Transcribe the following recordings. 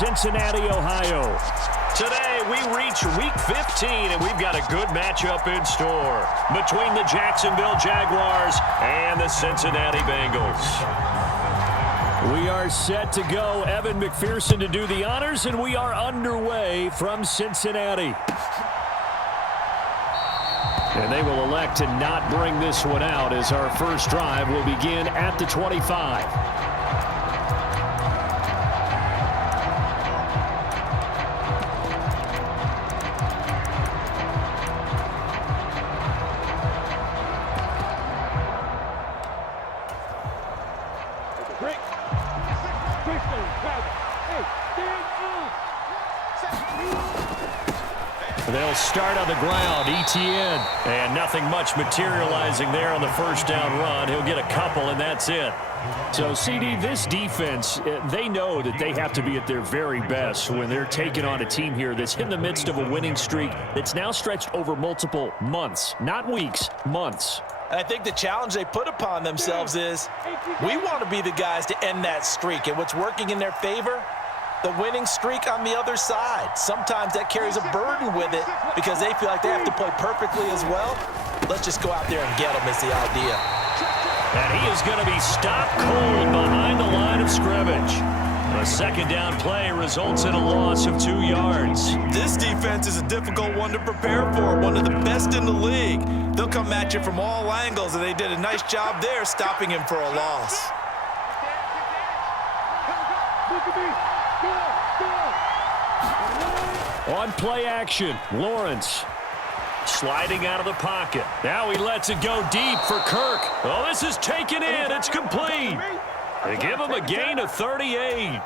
Cincinnati, Ohio. Today, we reach Week 15, and we've got a good matchup in store between the Jacksonville Jaguars and the Cincinnati Bengals. We are set to go. Evan McPherson to do the honors, and we are underway from Cincinnati. And they will elect to not bring this one out as our first drive will begin at the 25. They'll start on the ground, Etienne. And nothing much materializing there on the first down run. He'll get a couple, and that's it. So, CD, this defense, they know that they have to be at their very best when they're taking on a team here that's in the midst of a winning streak that's now stretched over multiple months. Not weeks, months. And I think the challenge they put upon themselves is we want to be the guys to end that streak. And what's working in their favor? The winning streak on the other side. Sometimes that carries a burden with it because they feel like they have to play perfectly as well. Let's just go out there and get them is the idea. And he is going to be stopped cold behind the line of scrimmage. A second down play results in a loss of 2 yards. This defense is a difficult one to prepare for, one of the best in the league. They'll come at you from all angles, and they did a nice job there stopping him for a loss. On play action, Lawrence sliding out of the pocket. Now he lets it go deep for Kirk. Oh, this is taken in. It's complete. They give him a gain of 38.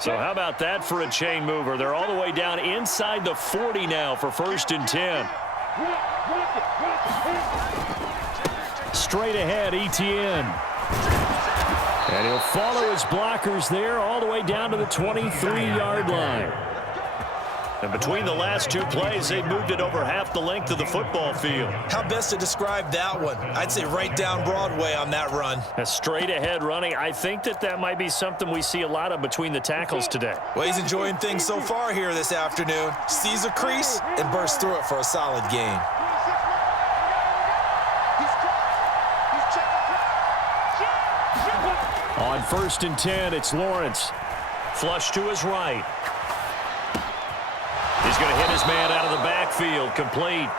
So how about that for a chain mover? They're all the way down inside the 40 now for 1st and 10. Straight ahead, Etienne. And he'll follow his blockers there all the way down to the 23-yard line. And between the last 2 plays, they've moved it over half the length of the football field. How best to describe that one? I'd say right down Broadway on that run. A straight-ahead running. I think that might be something we see a lot of between the tackles today. Well, he's enjoying things so far here this afternoon. Sees a crease and bursts through it for a solid gain. On 1st and 10, it's Lawrence. Flush to his right. He's going to hit his man out of the backfield, complete.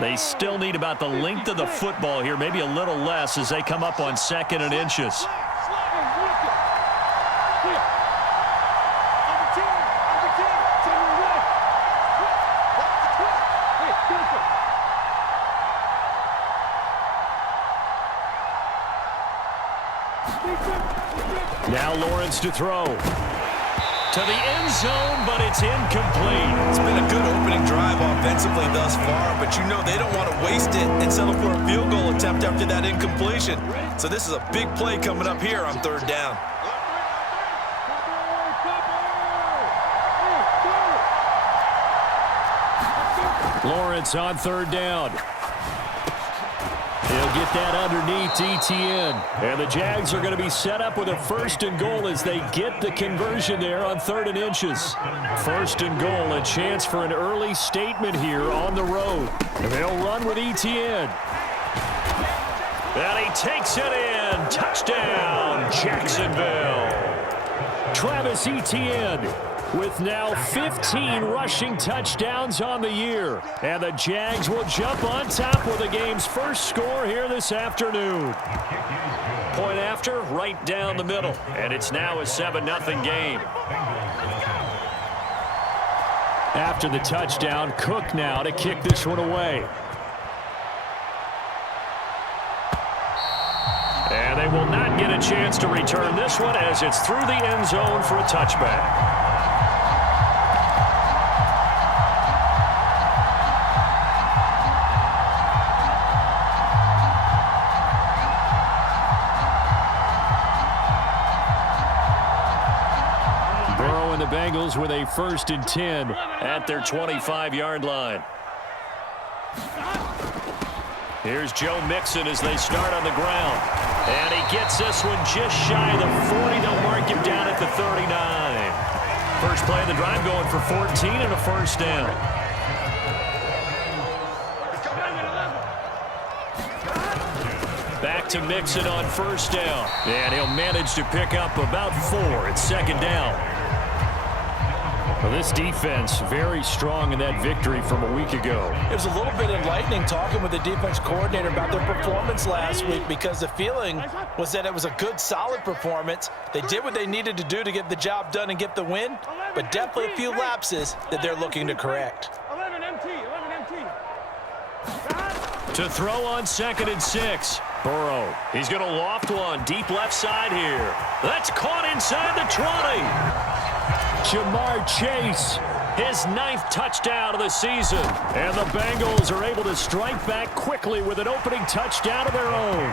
They still need about the length of the football here, maybe a little less as they come up on 2nd and inches. Now Lawrence to throw. To the end zone, but it's incomplete. It's been a good opening drive offensively thus far, but you know they don't want to waste it and settle for a field goal attempt after that incompletion. So this is a big play coming up here on 3rd down. Lawrence on 3rd down. He'll get that underneath Etienne. And the Jags are going to be set up with a 1st and goal as they get the conversion there on 3rd and inches. 1st and goal, a chance for an early statement here on the road. And they'll run with Etienne. And he takes it in. Touchdown, Jacksonville. Travis Etienne with now 15 rushing touchdowns on the year. And the Jags will jump on top with the game's first score here this afternoon. Point after, right down the middle. And it's now a 7-0 game. After the touchdown, Cook now to kick this one away. And they will not get a chance to return this one as it's through the end zone for a touchback. The Bengals with a 1st and 10 at their 25-yard line. Here's Joe Mixon as they start on the ground. And he gets this one just shy of the 40. They'll mark him down at the 39. First play of the drive going for 14 and a first down. Back to Mixon on first down. And he'll manage to pick up about 4. It's second down. Well, this defense very strong in that victory from a week ago. It was a little bit enlightening talking with the defense coordinator about their performance last week, because the feeling was that it was a good, solid performance. They did what they needed to do to get the job done and get the win, but definitely a few lapses that they're looking to correct. 11 MT. To throw on 2nd and 6. Burrow. He's going to loft one deep left side here. That's caught inside the 20. Jamar Chase, his 9th touchdown of the season. And the Bengals are able to strike back quickly with an opening touchdown of their own.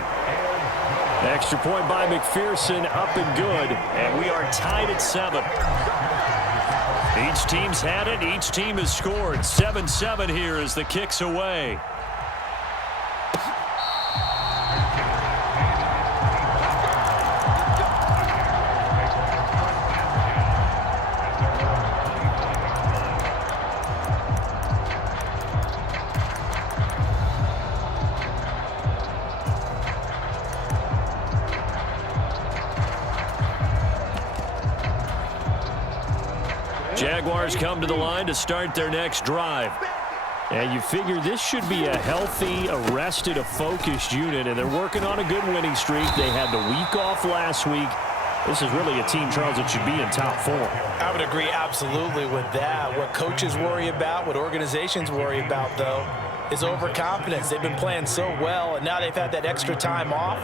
Extra point by McPherson, up and good. And we are tied at 7. Each team's had it. Each team has scored. 7-7 here as the kick's away. Jaguars come to the line to start their next drive. And you figure this should be a healthy, arrested, a focused unit, and they're working on a good winning streak. They had the week off last week. This is really a team, Charles, that should be in top 4. I would agree absolutely with that. What coaches worry about, what organizations worry about, though, is overconfidence. They've been playing so well, and now they've had that extra time off.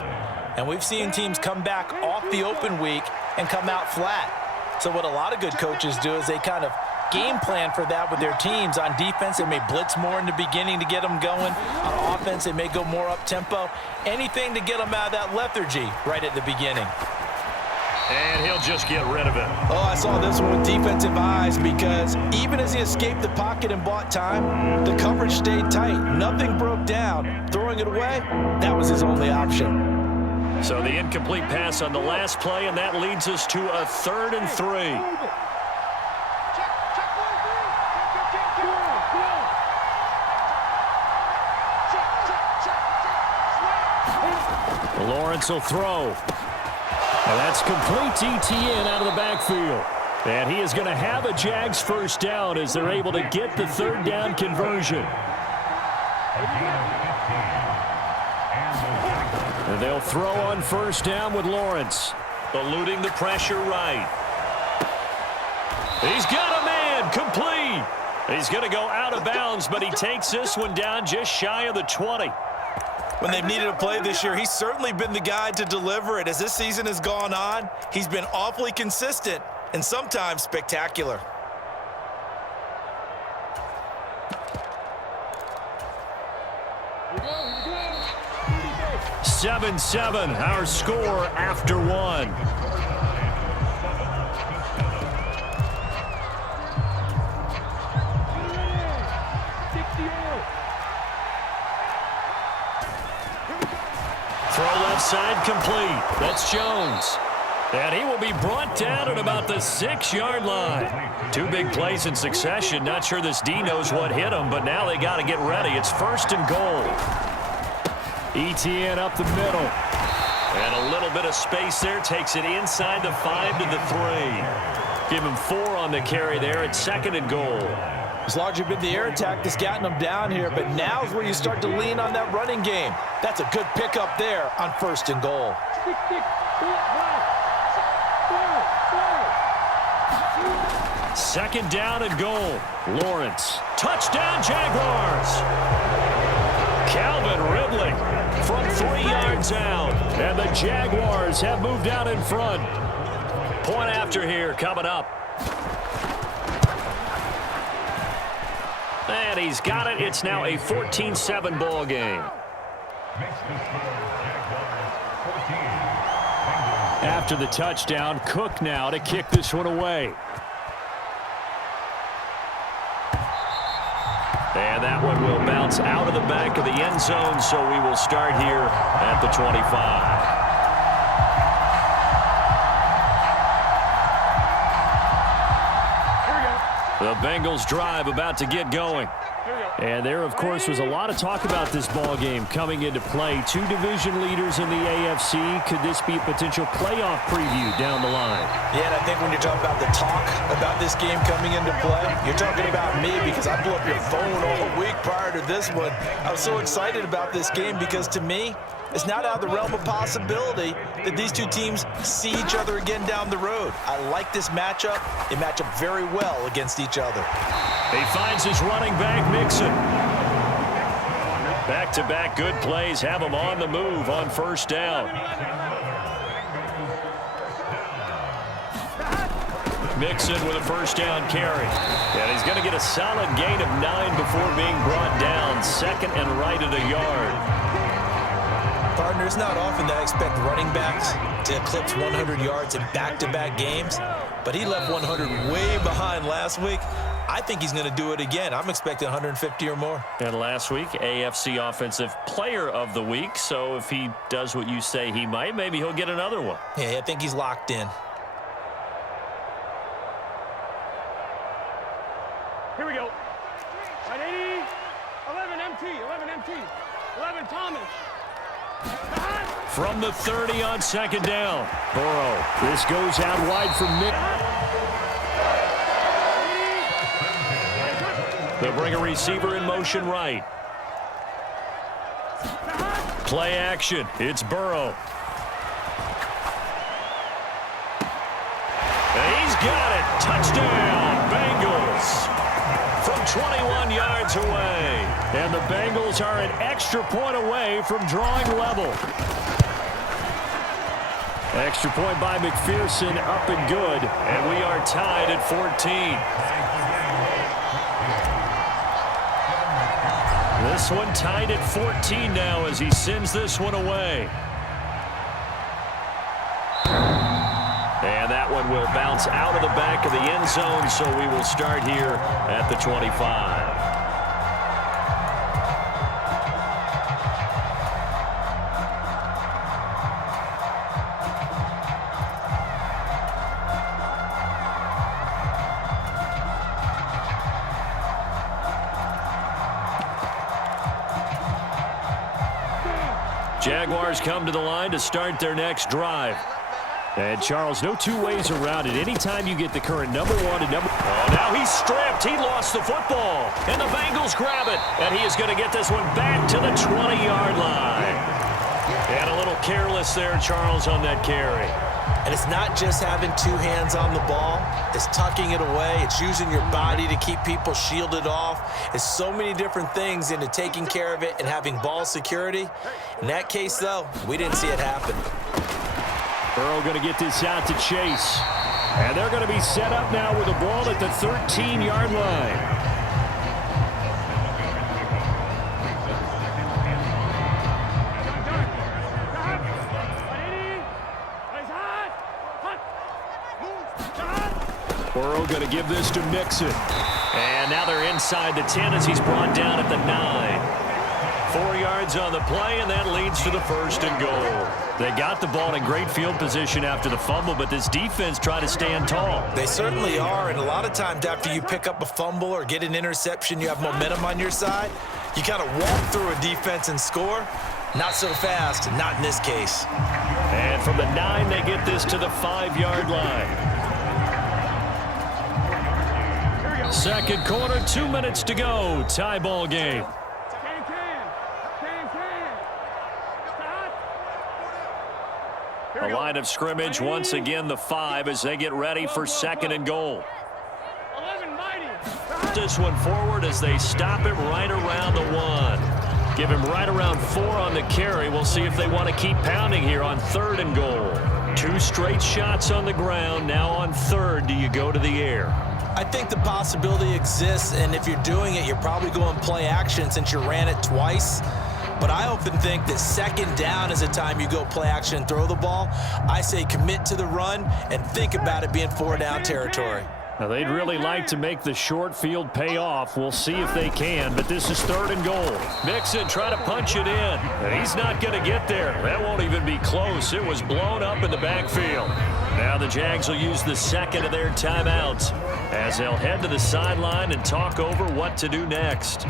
And we've seen teams come back off the open week and come out flat. So what a lot of good coaches do is they kind of game plan for that with their teams. On defense, they may blitz more in the beginning to get them going. On offense, they may go more up-tempo. Anything to get them out of that lethargy right at the beginning. And he'll just get rid of it. Oh, I saw this one with defensive eyes, because even as he escaped the pocket and bought time, the coverage stayed tight. Nothing broke down. Throwing it away, that was his only option. So the incomplete pass on the last play, and that leads us to a 3rd and 3. Lawrence will throw. And that's complete to ETN out of the backfield. And he is going to have a Jags first down as they're able to get the 3rd down conversion. And they'll throw on first down with Lawrence. Eluding the pressure right. He's got a man, complete. He's going to go out of bounds, but he takes this one down just shy of the 20. When they've needed a play this year, he's certainly been the guy to deliver it. As this season has gone on, he's been awfully consistent and sometimes spectacular. 7-7, our score after 1. Throw left side complete. That's Jones. And he will be brought down at about the 6-yard line. 2 big plays in succession. Not sure this D knows what hit him, but now they got to get ready. It's 1st and goal. ETN up the middle. And a little bit of space there. Takes it inside the 5 to the 3. Give him 4 on the carry there. It's 2nd and goal. It's largely been the air attack that's gotten them down here, but now is where you start to lean on that running game. That's a good pickup there on 1st and goal. 2nd down and goal. Lawrence. Touchdown, Jaguars. Calvin Ridley from 3 yards out. And the Jaguars have moved out in front. Point after here coming up. And he's got it. It's now a 14-7 ball game. After the touchdown, Cook now to kick this one away. And that one will bounce out of the back of the end zone, so we will start here at the 25. The Bengals drive about to get going. And there, of course, was a lot of talk about this ball game coming into play. Two division leaders in the AFC. Could this be a potential playoff preview down the line? Yeah, and I think when you're talking about the talk about this game coming into play, you're talking about me because I blew up your phone all week prior to this one. I was so excited about this game because, to me, it's not out of the realm of possibility that these two teams see each other again down the road. I like this matchup. They match up very well against each other. He finds his running back, Mixon. Back-to-back good plays have him on the move on first down. Mixon with a first down carry. And he's going to get a solid gain of 9 before being brought down. Second and right at a yard. Partner, it's not often that I expect running backs to eclipse 100 yards in back-to-back games, but he left 100 way behind last week. I think he's going to do it again. I'm expecting 150 or more. And last week, AFC Offensive Player of the Week. So if he does what you say he might, maybe he'll get another one. Yeah, I think he's locked in. Here we go. 80, 11 MT, 11 MT, 11 Thomas. From the 30 on second down. Burrow. This goes out wide for Nick. They'll bring a receiver in motion right. Play action. It's Burrow. And he's got it. Touchdown, Bengals. From 21 yards away. And the Bengals are an extra point away from drawing level. Extra point by McPherson, up and good. And we are tied at 14. This one tied at 14 now as he sends this one away. And that one will bounce out of the back of the end zone, so we will start here at the 25. Jaguars come to the line to start their next drive. And, Charles, no two ways around it. Anytime you get the current number one and number... Oh, now he's stripped. He lost the football. And the Bengals grab it. And he is going to get this one back to the 20-yard line. And a little careless there, Charles, on that carry. And it's not just having two hands on the ball. It's tucking it away. It's using your body to keep people shielded off. It's so many different things into taking care of it and having ball security. In that case, though, we didn't see it happen. Burrow going to get this out to Chase. And they're going to be set up now with the ball at the 13-yard line. Burrow going to give this to Mixon. And now they're inside the 10 as he's brought down at the 9. 4 yards on the play, and that leads to the first and goal. They got the ball in great field position after the fumble, but this defense tried to stand tall. They certainly are, and a lot of times after you pick up a fumble or get an interception, you have momentum on your side. You kind of walk through a defense and score. Not so fast, not in this case. And from the 9, they get this to the 5-yard line. Second quarter, 2 minutes to go. Tie ball game. A line of scrimmage, once again the 5 as they get ready for second and goal. This one forward as they stop him right around the 1. Give him right around 4 on the carry. We'll see if they want to keep pounding here on third and goal. 2 straight shots on the ground. Now on third, do you go to the air? I think the possibility exists, and if you're doing it, you're probably going play action since you ran it twice. But I often think that second down is a time you go play action and throw the ball. I say commit to the run and think about it being 4-down territory. Now, they'd really like to make the short field pay off. We'll see if they can, but this is third and goal. Mixon trying to punch it in, and he's not going to get there. That won't even be close. It was blown up in the backfield. Now the Jags will use the second of their timeouts as as they'll head to the sideline and talk over what to do next.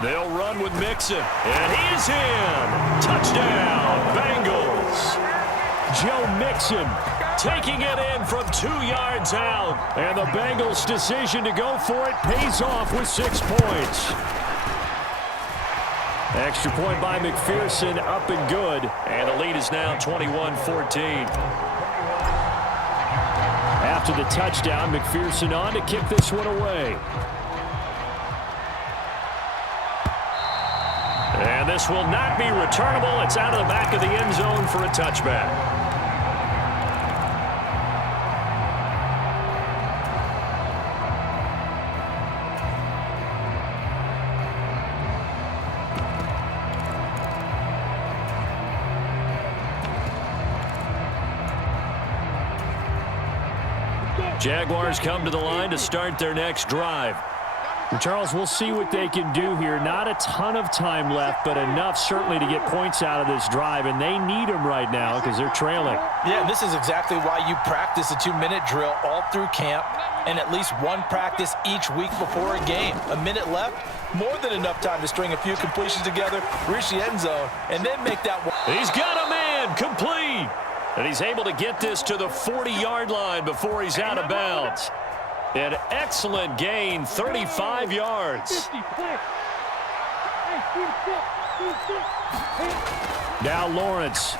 They'll run with Mixon, and he is in. Touchdown, Bengals. Joe Mixon taking it in from 2 yards out. And the Bengals' decision to go for it pays off with 6 points. Extra point by McPherson, up and good. And the lead is now 21-14. After the touchdown, McPherson on to kick this one away. And this will not be returnable. It's out of the back of the end zone for a touchback. Jaguars come to the line to start their next drive. Charles, we'll see what they can do here. Not a ton of time left, but enough certainly to get points out of this drive, and they need them right now because they're trailing. Yeah, this is exactly why you practice a 2-minute drill all through camp and at least one practice each week before a game. A minute left, more than enough time to string a few completions together, reach the end zone, and then make that one. He's got a man complete, and he's able to get this to the 40-yard line before he's out of bounds. An excellent gain, 35 yards. Now Lawrence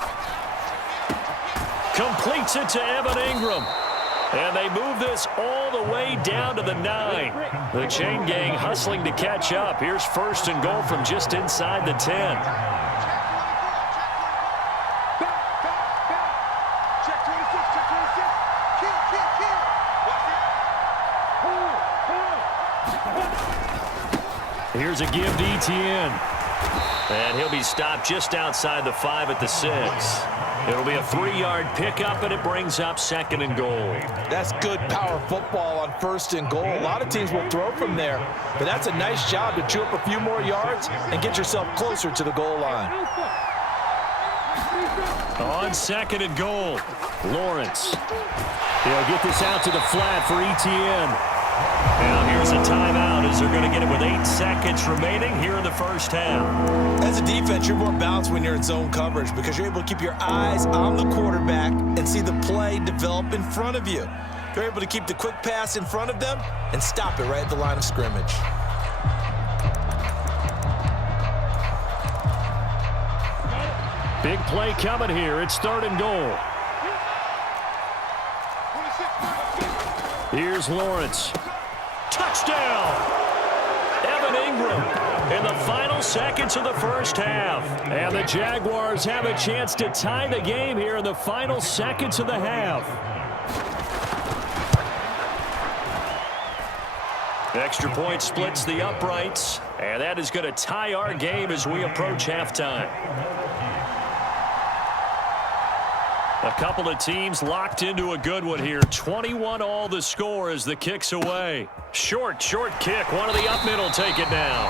completes it to Evan Ingram. And they move this all the way down to the 9. The chain gang hustling to catch up. Here's 1st and goal from just inside the 10. Here's a give to Etienne. And he'll be stopped just outside the 5 at the 6. It'll be a 3-yard pickup, and it brings up 2nd and goal. That's good power football on 1st and goal. A lot of teams will throw from there, but that's a nice job to chew up a few more yards and get yourself closer to the goal line. On 2nd and goal, Lawrence. He'll get this out to the flat for Etienne. Now here's a timeout as they're going to get it with 8 seconds remaining here in the first half. As a defense, you're more balanced when you're in zone coverage because you're able to keep your eyes on the quarterback and see the play develop in front of you. You're able to keep the quick pass in front of them and stop it right at the line of scrimmage. Big play coming here. It's 3rd and goal. Here's Lawrence. Touchdown! Evan Ingram in the final seconds of the first half. And the Jaguars have a chance to tie the game here in the final seconds of the half. Extra point splits the uprights. And that is going to tie our game as we approach halftime. A couple of teams locked into a good one here. 21-all the score as the kick's away. Short kick. One of the up middle take it now.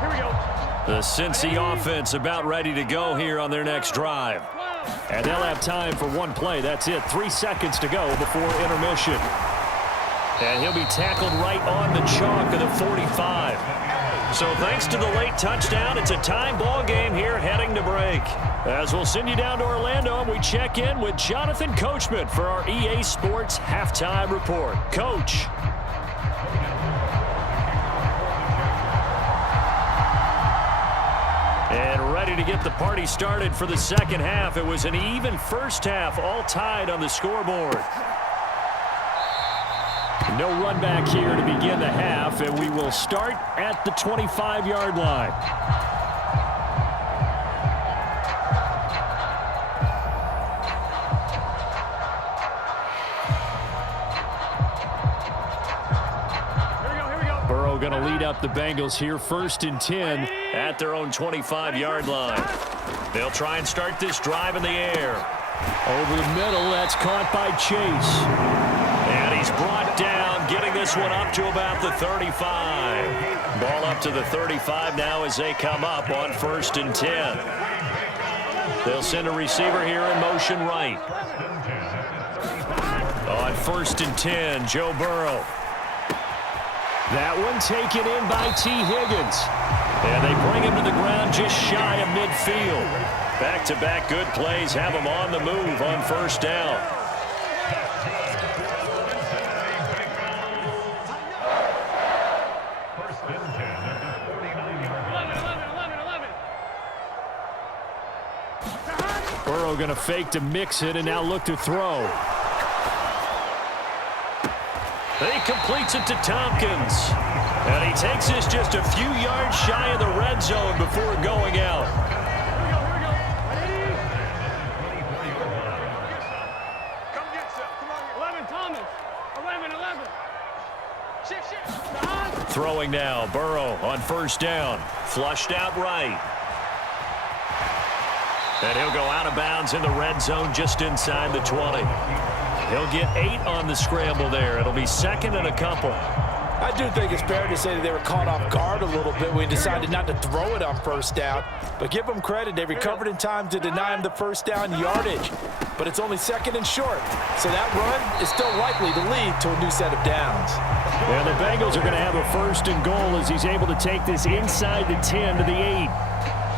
Here we go. The Cincy offense about ready to go here on their next drive. And they'll have time for one play. That's it. 3 seconds to go before intermission. And he'll be tackled right on the chalk of the 45. So thanks to the late touchdown, it's a tie ball game here heading to break. As we'll send you down to Orlando, and we check in with Jonathan Coachman for our EA Sports Halftime Report. Coach. And ready to get the party started for the second half. It was an even first half, all tied on the scoreboard. No run back here to begin the half, and we will start at the 25-yard line. Here we go. Burrow going to lead up the Bengals here, 1st and 10 at their own 25-yard line. They'll try and start this drive in the air. Over the middle, that's caught by Chase. And he's brought down, getting this one up to about the 35. Ball up to the 35 now as they come up on 1st and 10. They'll send a receiver here in motion right. On 1st and 10, Joe Burrow. That one taken in by T. Higgins. And they bring him to the ground just shy of midfield. Back-to-back good plays have him on the move on 1st down. Burrow going to fake to mix it and now look to throw. He completes it to Tompkins. And he takes this just a few yards shy of the red zone before going out. Come get some. Come on. 11, Thomas. 11. Shift. Throwing now, Burrow on 1st down. Flushed out right. And he'll go out of bounds in the red zone just inside the 20. He'll get 8 on the scramble there. It'll be 2nd and a couple. I do think it's fair to say that they were caught off guard a little bit when he decided not to throw it on 1st down. But give them credit. They recovered in time to deny him the 1st down yardage. But it's only 2nd and short. So that run is still likely to lead to a new set of downs. And the Bengals are going to have a 1st and goal as he's able to take this inside the 10 to the 8.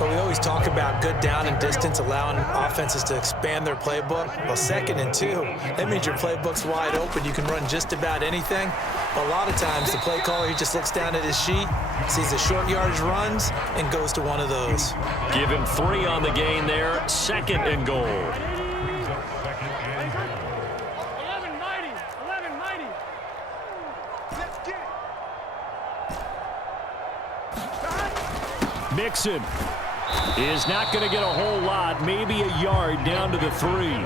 But we always talk about good down and distance, allowing offenses to expand their playbook. Well, 2nd and 2, that means your playbook's wide open. You can run just about anything. A lot of times, the play caller, he just looks down at his sheet, sees the short yardage runs, and goes to one of those. Give him 3 on the gain there, 2nd and goal. 11 mighty. Let's get it. Mixon is not going to get a whole lot, maybe a yard down to the 3.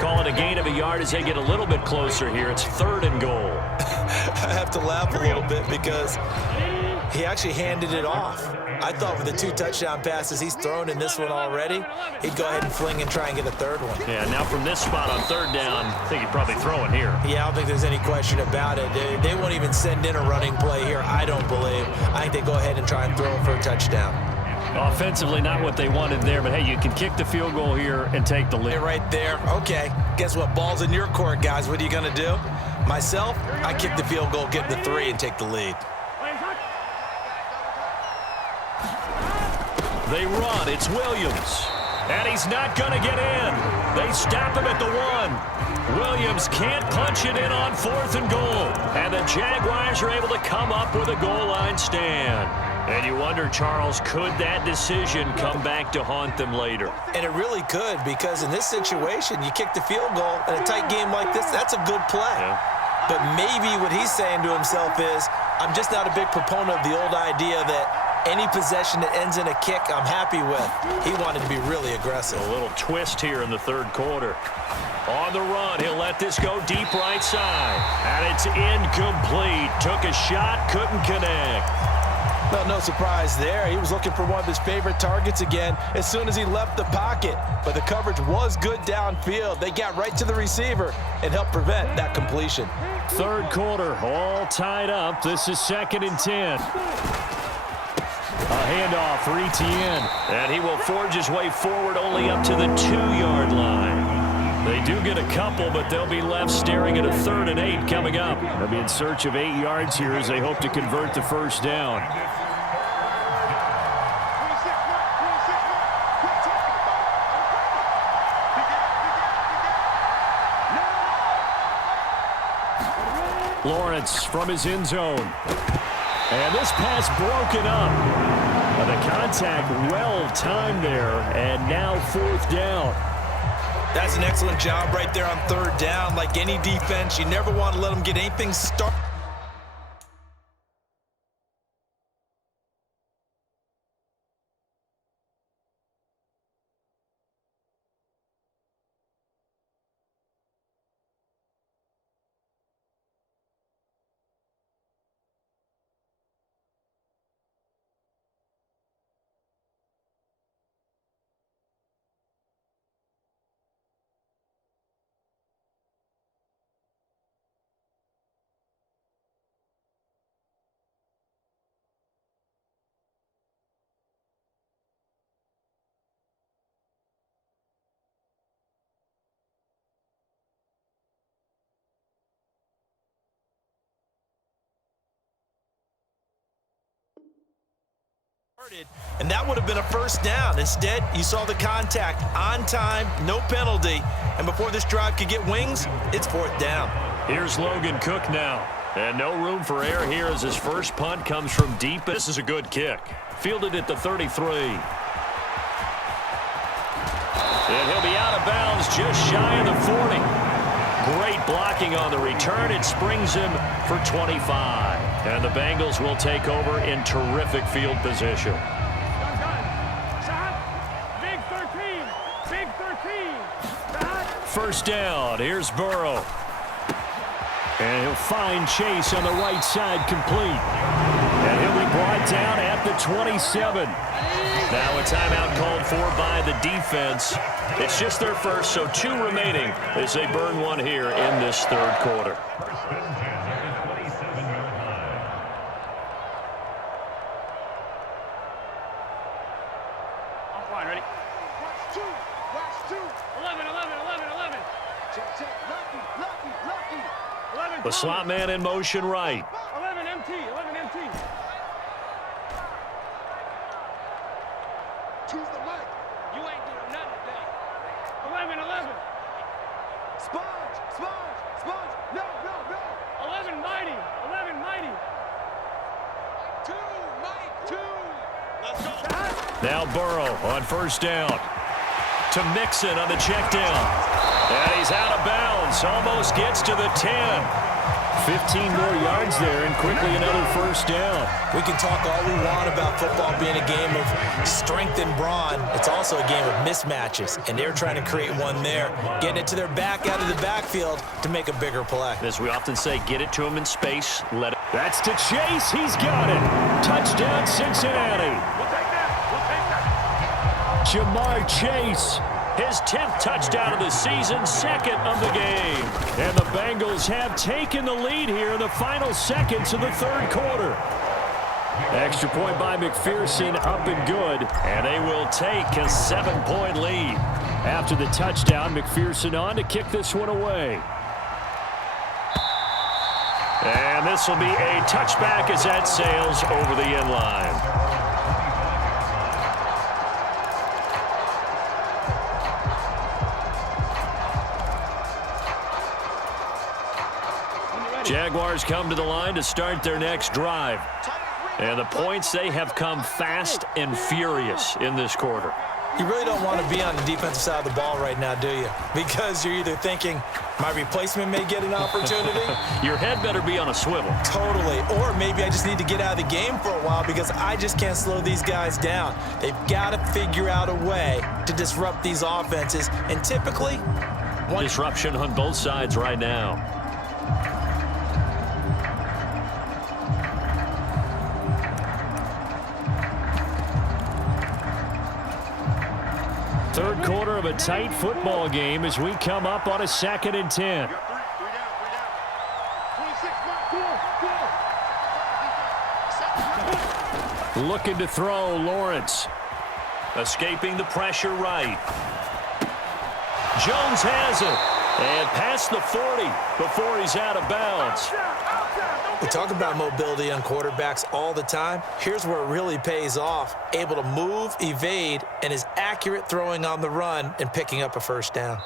Call it a gain of a yard as they get a little bit closer here. It's 3rd and goal. I have to laugh a little bit because he actually handed it off. I thought with the 2 touchdown passes he's thrown in this one already, he'd go ahead and fling and try and get a 3rd one. Yeah, now from this spot on 3rd down, I think he'd probably throw it here. Yeah, I don't think there's any question about it. They won't even send in a running play here, I don't believe. I think they go ahead and try and throw it for a touchdown. Offensively, not what they wanted there, but hey, you can kick the field goal here and take the lead. Right there. Okay, guess what? Ball's in your court, guys. What are you going to do? Myself, I kick the field goal, get the 3, and take the lead. They run. It's Williams. And he's not going to get in. They stop him at the 1. Williams can't punch it in on 4th and goal. And the Jaguars are able to come up with a goal line stand. And you wonder, Charles, could that decision come back to haunt them later? And it really could, because in this situation, you kick the field goal in a tight game like this, that's a good play. Yeah. But maybe what he's saying to himself is, I'm just not a big proponent of the old idea that any possession that ends in a kick I'm happy with. He wanted to be really aggressive. A little twist here in the 3rd quarter. On the run, he'll let this go deep right side. And it's incomplete. Took a shot, couldn't connect. Well, no surprise there. He was looking for one of his favorite targets again as soon as he left the pocket. But the coverage was good downfield. They got right to the receiver and helped prevent that completion. 3rd quarter, all tied up. This is 2nd and 10. A handoff for Etienne. And he will forge his way forward only up to the 2-yard line. They do get a couple, but they'll be left staring at a 3rd and 8 coming up. They'll be in search of 8 yards here as they hope to convert the 1st down. Lawrence from his end zone. And this pass broken up. The contact well timed there, and now 4th down. That's an excellent job right there on 3rd down. Like any defense, you never want to let them get anything started. And that would have been a first down. Instead, you saw the contact on time, no penalty. And before this drive could get wings, it's fourth down. Here's Logan Cook now. And no room for error here as his first punt comes from deep. This is a good kick. Fielded at the 33. And he'll be out of bounds just shy of the 40. Great blocking on the return. It springs him for 25. And the Bengals will take over in terrific field position. Big 13. Big 13. First down. Here's Burrow. And he'll find Chase on the right side complete. And he'll be brought down at the 27. Now a timeout called for by the defense. It's just their first, so 2 remaining as they burn one here in this third quarter. I'm fine, ready? Watch 2. 11. Check. Lucky. 11. The slot man in motion right. 11 MT. Choose the mic. You ain't doing nothing today. 11. Sponge. No. 11 mighty. 2, Mike. 2. Let's go. Now Burrow on first down. To Mixon on the check down. And he's out of bounds. Almost gets to the 10. 15 more yards there and quickly another first down. We can talk all we want about football being a game of strength and brawn. It's also a game of mismatches, and they're trying to create one there, getting it to their back out of the backfield to make a bigger play. As we often say, get it to him in space. Let it. That's to Chase. He's got it. Touchdown, Cincinnati. We'll take that. Jamar Chase. His 10th touchdown of the season, second of the game. And the Bengals have taken the lead here in the final seconds of the third quarter. Extra point by McPherson, up and good. And they will take a 7-point lead. After the touchdown, McPherson on to kick this one away. And this will be a touchback as that sails over the end line. Jaguars come to the line to start their next drive. And the points, they have come fast and furious in this quarter. You really don't want to be on the defensive side of the ball right now, do you? Because you're either thinking, my replacement may get an opportunity. Your head better be on a swivel. Totally. Or maybe I just need to get out of the game for a while because I just can't slow these guys down. They've got to figure out a way to disrupt these offenses. And typically, one disruption on both sides right now. Third quarter of a tight football game as we come up on a 2nd and 10. Looking to throw, Lawrence. Escaping the pressure right. Jones has it. And past the 40 before he's out of bounds. We talk about mobility on quarterbacks all the time. Here's where it really pays off. Able to move, evade, and is accurate throwing on the run and picking up a first down.